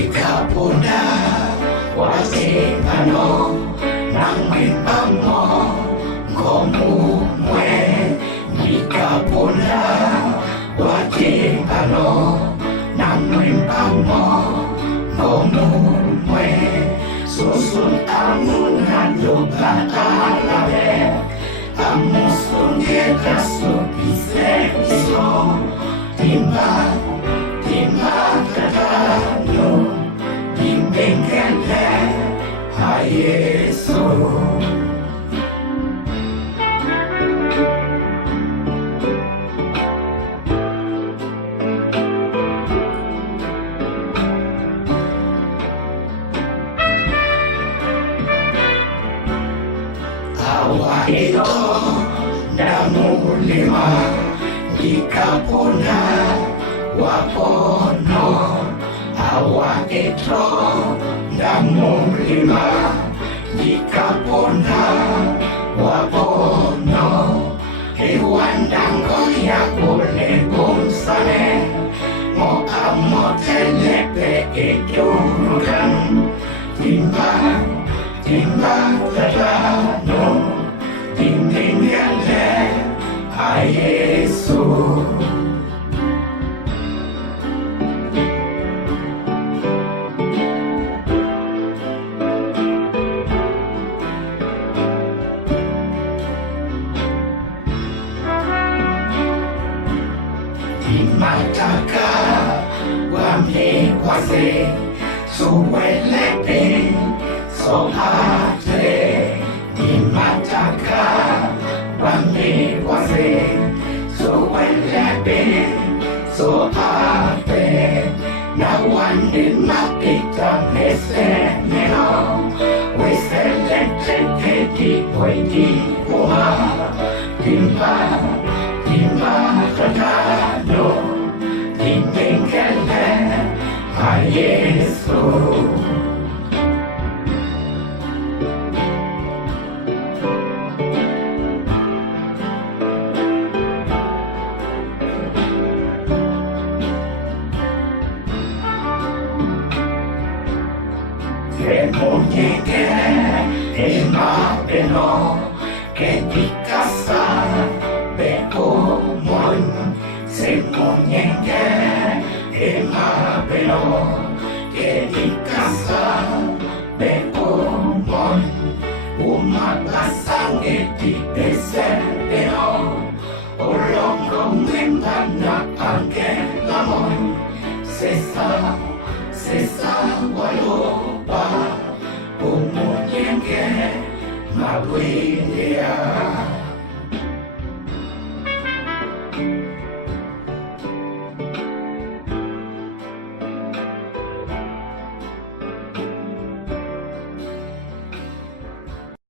ikapona watengano na mwembamo ngomumwe ikapona watengano na mwembamo ngomumwe susun amungandoba alabe amusunge kasupise iso timba katano timbengele ha Yesu awa ito namulima ikapona wapono awa ito namulima ikapona wapono iwandango ya kule bonsane mo amotelepe eturukan timba katano timbingale ha Yesu mataka wamewase suwelepe sohate mataka wamewase suwelepe sohate na wande mapita meseneo weselete kedi oidi kuha timba katano timbengele ha Yesu Kemunyeke emabeno kedikasa bekomon semunyeke emabeno kedikasa bekomon umagasange tipesedeno olongo mwembana angelamon sesa waloba umunyenge magwindia